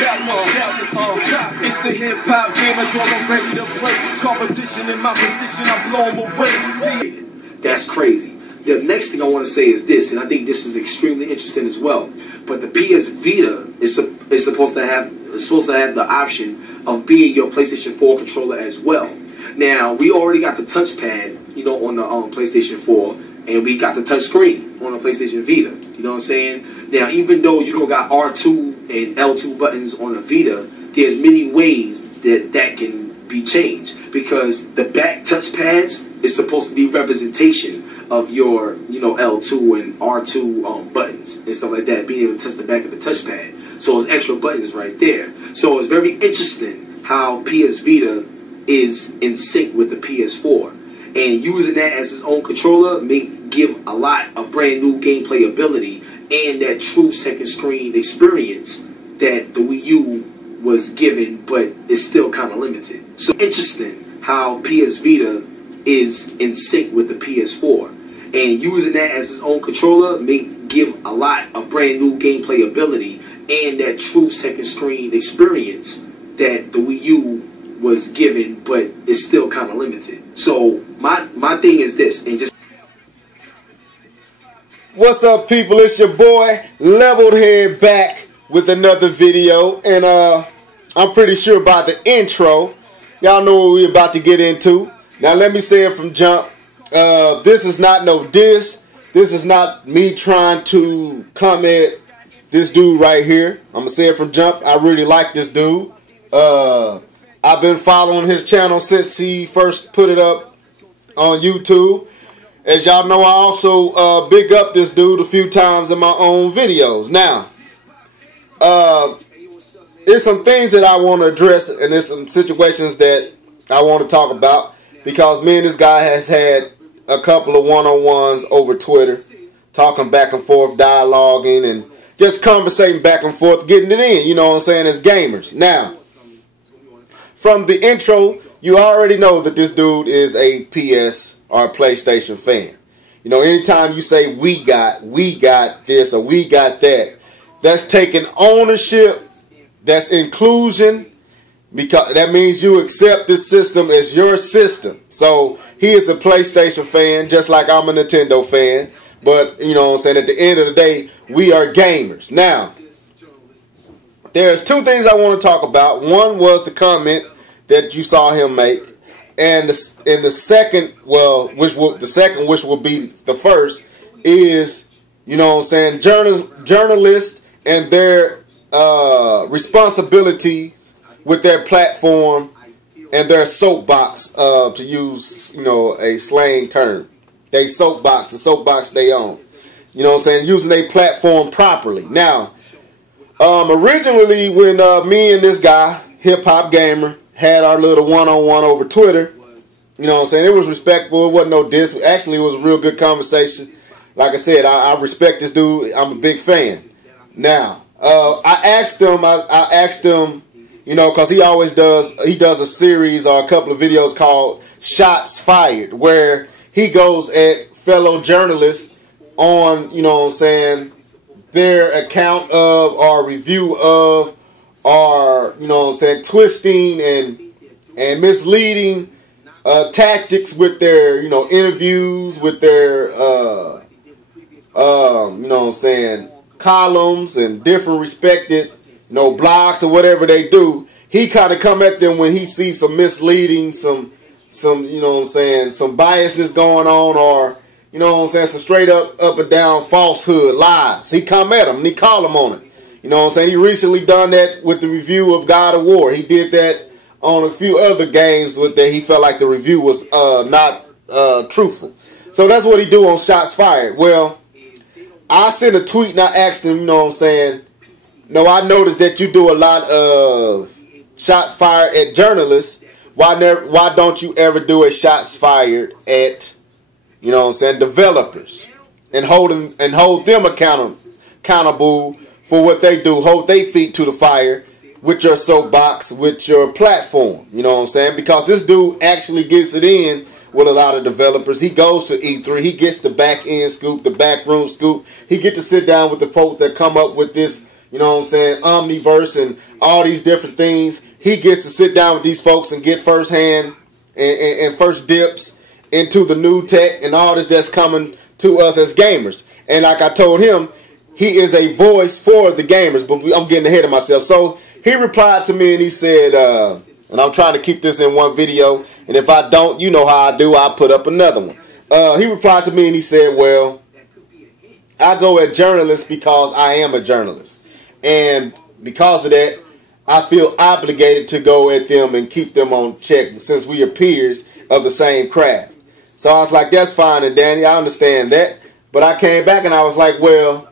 It's the HipHopGamer, dog, I'm ready to play. Competition in my position, I blow them away. See? That's crazy. The next thing I want to say is this, and I think this is extremely interesting as well. But the PS Vita is supposed to have the option of being your PlayStation 4 controller as well. Now, we already got the touchpad, you know, on the PlayStation 4, and we got the touch screen on the PlayStation Vita. You know what I'm saying? Now, even though you don't got R2 and L2 buttons on the Vita, there's many ways that can be changed, because the back touchpads is supposed to be representation of your, you know, L2 and R2 buttons and stuff like that, being able to touch the back of the touchpad. So it's extra buttons right there. So it's very interesting how PS Vita is in sync with the PS4, and using that as its own controller may give a lot of brand new gameplay ability and that true second screen experience that the Wii U was given, but it's still kind of limited. So interesting how PS Vita is in sync with the PS4, and using that as its own controller may give a lot of brand new gameplay ability and that true second screen experience that the Wii U was given, but it's still kind of limited. So my thing is this, and just what's up, people? It's your boy Leveled Head back with another video, and I'm pretty sure about the intro. Y'all know what we're about to get into. Now let me say it from jump. This is not no diss. This is not me trying to come at this dude right here. I'm gonna say it from jump. I really like this dude. I've been following his channel since he first put it up on YouTube. As y'all know, I also big up this dude a few times in my own videos. Now, there's some things that I want to address, and there's some situations that I want to talk about, because me and this guy has had a couple of one-on-ones over Twitter, talking back and forth, dialoguing, and just conversating back and forth, getting it in, you know what I'm saying, as gamers. Now, from the intro, you already know that this dude is a PS or a PlayStation fan. You know, anytime you say we got this or we got that, that's taking ownership, that's inclusion, because that means you accept this system as your system. So he is a PlayStation fan, just like I'm a Nintendo fan. But, you know what I'm saying, at the end of the day, we are gamers. Now, there's two things I want to talk about. One was the comment that you saw him make, and the second, well, which will be the first, is, you know what I'm saying, journalists and their responsibility with their platform and their soapbox, to use, you know, a slang term. They soapbox, the soapbox they own. You know what I'm saying? Using their platform properly. Now, originally when me and this guy, HipHopGamer, had our little one-on-one over Twitter, you know what I'm saying, it was respectful. It wasn't no diss. Actually, it was a real good conversation. Like I said, I respect this dude. I'm a big fan. Now, I asked him, you know, because he always does a series or a couple of videos called Shots Fired, where he goes at fellow journalists on, you know what I'm saying, their account of or review of, or, you know what I'm saying, twisting and misleading tactics with their, you know, interviews, with their, you know what I'm saying, columns and different respected, you know, blogs or whatever they do. He kind of come at them when he sees some misleading, some, you know what I'm saying, some biasness going on, or, you know what I'm saying, some straight up and down falsehood, lies. He come at them and he call them on it. You know what I'm saying? He recently done that with the review of God of War. He did that on a few other games with that he felt like the review was not truthful. So that's what he do on Shots Fired. Well, I sent a tweet and I asked him, you know what I'm saying, no, I noticed that you do a lot of shots fired at journalists. Why don't you ever do a shots fired at, you know what I'm saying, developers, and hold them accountable for what they do, hold their feet to the fire with your soapbox, with your platform, you know what I'm saying? Because this dude actually gets it in with a lot of developers. He goes to E3, he gets the back end scoop, the back room scoop. He gets to sit down with the folks that come up with this, you know what I'm saying, omniverse and all these different things. He gets to sit down with these folks and get firsthand and first dips into the new tech and all this that's coming to us as gamers. And like I told him, he is a voice for the gamers, but I'm getting ahead of myself. So he replied to me and he said, and I'm trying to keep this in one video, and if I don't, you know how I do, I'll put up another one. He replied to me and he said, well, I go at journalists because I am a journalist. And because of that, I feel obligated to go at them and keep them on check since we are peers of the same craft. So I was like, that's fine, and Danny, I understand that. But I came back and I was like, well,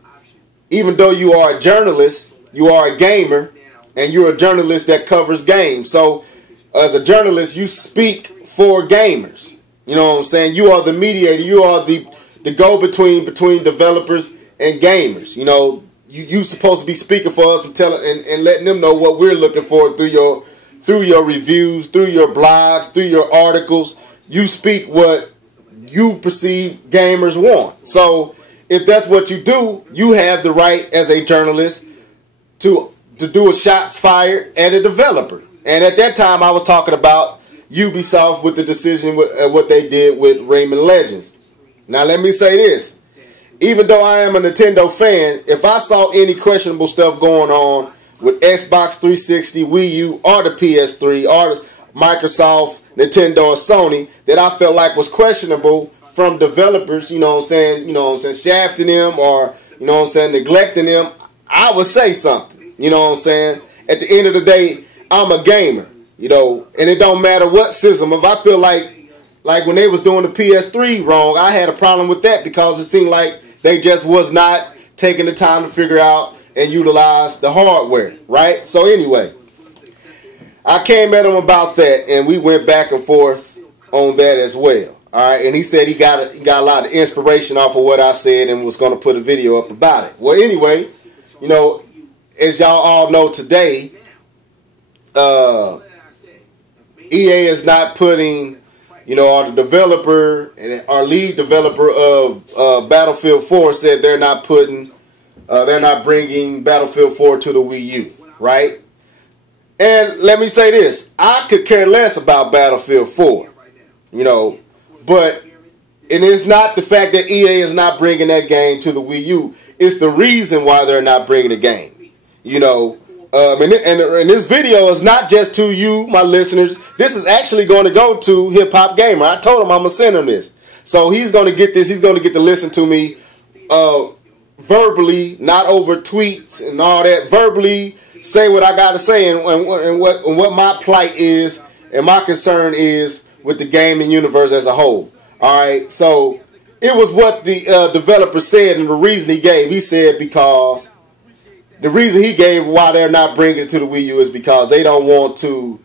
even though you are a journalist, you are a gamer, and you're a journalist that covers games. So as a journalist, you speak for gamers. You know what I'm saying? You are the mediator. You are the go-between between developers and gamers. You know, you supposed to be speaking for us and telling and letting them know what we're looking for through your reviews, through your blogs, through your articles. You speak what you perceive gamers want. So if that's what you do, you have the right as a journalist to do a shots fired at a developer. And at that time, I was talking about Ubisoft with the decision with what they did with Rayman Legends. Now, let me say this. Even though I am a Nintendo fan, if I saw any questionable stuff going on with Xbox 360, Wii U, or the PS3, or Microsoft, Nintendo, or Sony, that I felt like was questionable from developers, you know what I'm saying, shafting them or, you know what I'm saying, neglecting them, I would say something, you know what I'm saying. At the end of the day, I'm a gamer, you know, and it don't matter what system. If I feel like when they was doing the PS3 wrong, I had a problem with that because it seemed like they just was not taking the time to figure out and utilize the hardware, right? So anyway, I came at him about that, and we went back and forth on that as well. All right, and he said he got a lot of inspiration off of what I said and was going to put a video up about it. Well, anyway, you know, as y'all all know today, EA is not putting, you know, our developer and our lead developer of Battlefield 4 said they're not bringing Battlefield 4 to the Wii U, right? And let me say this, I could care less about Battlefield 4, you know, but and it's not the fact that EA is not bringing that game to the Wii U. It's the reason why they're not bringing the game, you know. And this video is not just to you, my listeners. This is actually going to go to HipHopGamer. I told him I'm going to send him this. So he's going to get this. He's going to get to listen to me verbally, not over tweets and all that. Verbally say what I got to say and what my plight is and my concern is with the gaming universe as a whole. All right. So it was what the developer said, and the reason he gave. He said because the reason he gave why they're not bringing it to the Wii U is because they don't want to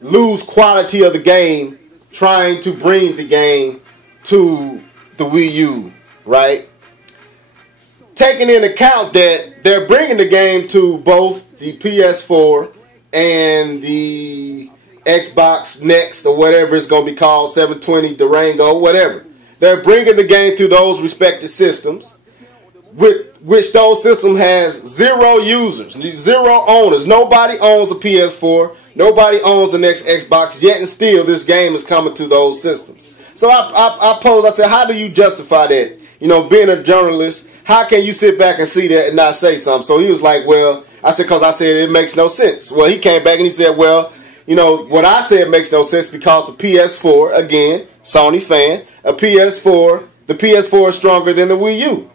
lose quality of the game trying to bring the game to the Wii U, right? Taking into account that they're bringing the game to both the PS4 and the Xbox Next or whatever it's going to be called, 720 Durango, whatever. They're bringing the game to those respective systems, with which those systems has 0 users, 0 owners. Nobody owns the PS4. Nobody owns the next Xbox, yet and still this game is coming to those systems. So I posed, I said, how do you justify that? You know, being a journalist, how can you sit back and see that and not say something? So he was like, well, I said, because I said it makes no sense. Well, he came back and he said, well, you know, what I said makes no sense because the PS4, again, Sony fan, the PS4 is stronger than the Wii U.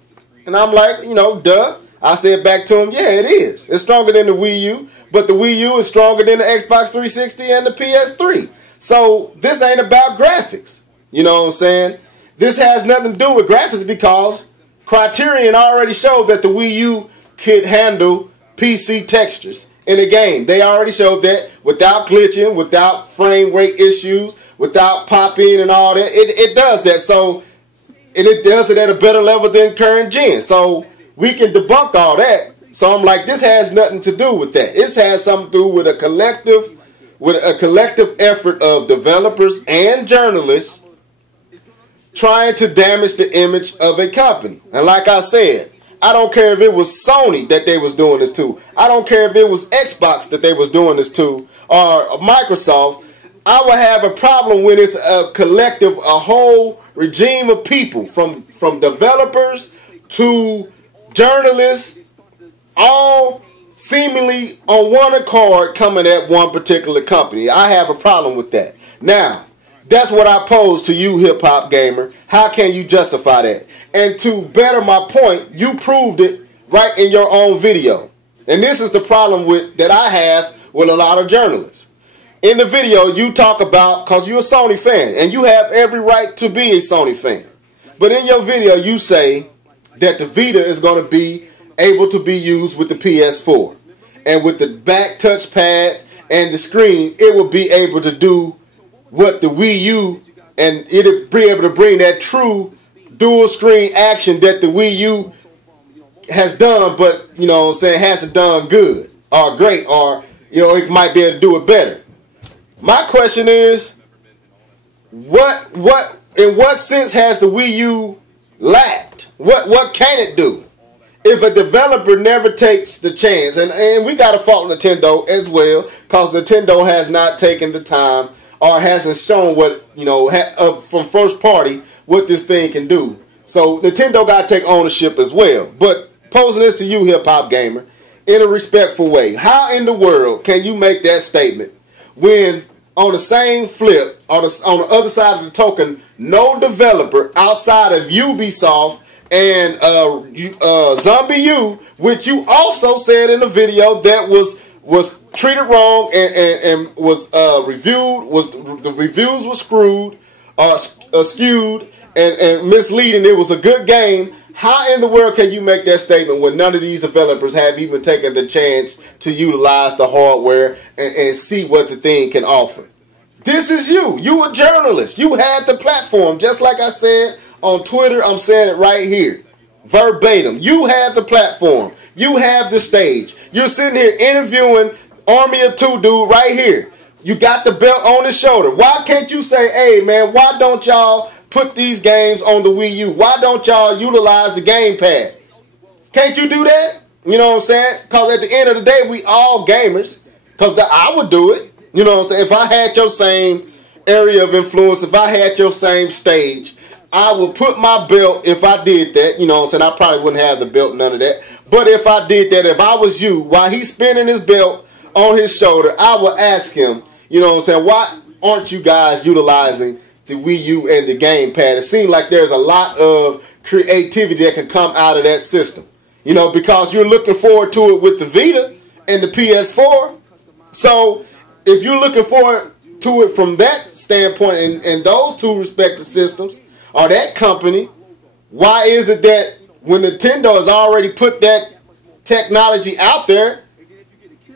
And I'm like, you know, duh. I said back to him, yeah, it is. It's stronger than the Wii U, but the Wii U is stronger than the Xbox 360 and the PS3. So this ain't about graphics. You know what I'm saying? This has nothing to do with graphics because Criterion already showed that the Wii U could handle PC textures in a game. They already showed that without glitching, without frame rate issues, without pop-in and all that. It does that. So, and it does it at a better level than current gen. So we can debunk all that. So I'm like, this has nothing to do with that. It has something to do with a collective effort of developers and journalists trying to damage the image of a company. And like I said, I don't care if it was Sony that they was doing this to. I don't care if it was Xbox that they was doing this to, or Microsoft. I would have a problem when it's a collective, a whole regime of people, from developers to journalists, all seemingly on one accord coming at one particular company. I have a problem with that. Now, that's what I pose to you, hip-hop gamer. How can you justify that? And to better my point, you proved it right in your own video. And this is the problem that I have with a lot of journalists. In the video, you talk about, because you're a Sony fan, and you have every right to be a Sony fan. But in your video, you say that the Vita is going to be able to be used with the PS4. And with the back touchpad and the screen, it will be able to do what the Wii U, and it'll be able to bring that true dual screen action that the Wii U has done, but, you know what I'm saying, hasn't done good or great, or, you know, it might be able to do it better. My question is, in what sense has the Wii U lacked? What can it do? If a developer never takes the chance, and we got to fault Nintendo as well, because Nintendo has not taken the time or hasn't shown what, you know, from first party what this thing can do. So Nintendo got to take ownership as well. But posing this to you, hip-hop gamer, in a respectful way, how in the world can you make that statement when on the same flip, on the other side of the token, no developer outside of Ubisoft and Zombie U, which you also said in the video that was treated wrong and was reviewed, the reviews were skewed and misleading. It was a good game. How in the world can you make that statement when none of these developers have even taken the chance to utilize the hardware and see what the thing can offer? This is you. You a journalist. You had the platform. Just like I said on Twitter, I'm saying it right here. Verbatim. You have the platform. You have the stage. You're sitting here interviewing Army of Two dude right here. You got the belt on his shoulder. Why can't you say, hey man, why don't y'all put these games on the Wii U? Why don't y'all utilize the gamepad? Can't you do that? You know what I'm saying? Because at the end of the day, we all gamers. Because I would do it. You know what I'm saying? If I had your same area of influence, if I had your same stage, I would put my belt, if I did that, you know what I'm saying? I probably wouldn't have the belt, none of that. But if I did that, if I was you, while he's spinning his belt on his shoulder, I would ask him, you know what I'm saying, why aren't you guys utilizing the Wii U and the gamepad? It seems like there's a lot of creativity that can come out of that system. You know, because you're looking forward to it with the Vita and the PS4. So if you're looking forward to it from that standpoint and those two respective systems or that company, why is it that when Nintendo has already put that technology out there,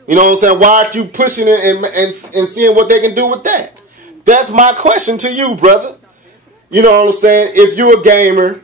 you know what I'm saying, why aren't you pushing it and seeing what they can do with that? That's my question to you, brother. You know what I'm saying? If you're a gamer,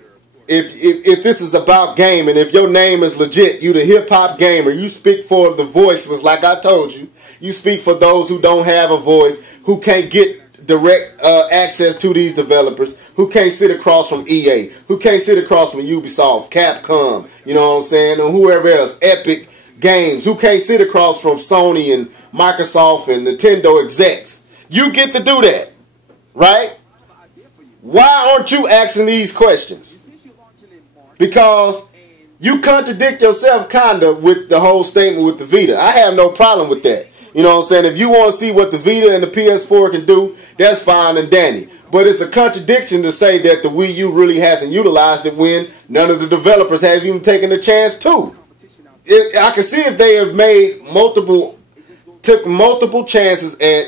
if this is about gaming, if your name is legit, you the hip-hop gamer, you speak for the voiceless, like I told you. You speak for those who don't have a voice, who can't get direct access to these developers, who can't sit across from EA, who can't sit across from Ubisoft, Capcom, you know what I'm saying, and whoever else, Epic Games, who can't sit across from Sony and Microsoft and Nintendo execs. You get to do that, right? Why aren't you asking these questions? Because you contradict yourself kind of with the whole statement with the Vita. I have no problem with that. You know what I'm saying? If you want to see what the Vita and the PS4 can do, that's fine and dandy. But it's a contradiction to say that the Wii U really hasn't utilized it when none of the developers have even taken a chance to. I can see if they have took multiple chances at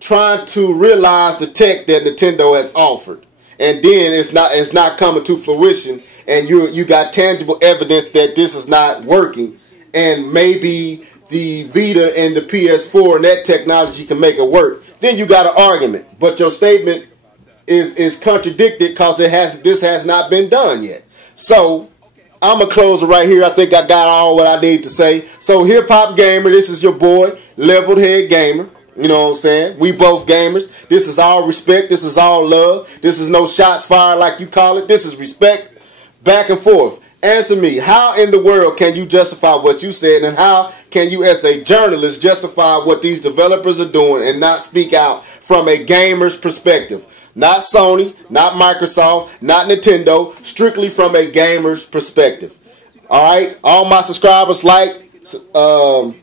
trying to realize the tech that Nintendo has offered, and then it's not coming to fruition, and you got tangible evidence that this is not working, and maybe the Vita and the PS4 and that technology can make it work. Then you got an argument, but your statement is contradicted because this has not been done yet. So I'm going to close it right here. I think I got all what I need to say. So HipHopGamer, this is your boy, Leveled Head Gamer. You know what I'm saying? We both gamers. This is all respect. This is all love. This is no shots fired like you call it. This is respect back and forth. Answer me. How in the world can you justify what you said, and how can you as a journalist justify what these developers are doing and not speak out from a gamer's perspective? Not Sony, not Microsoft, not Nintendo, strictly from a gamer's perspective. All right? All my subscribers, like, sub,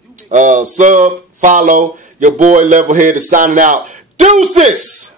follow. Your boy Levelhead is signing out. Deuces!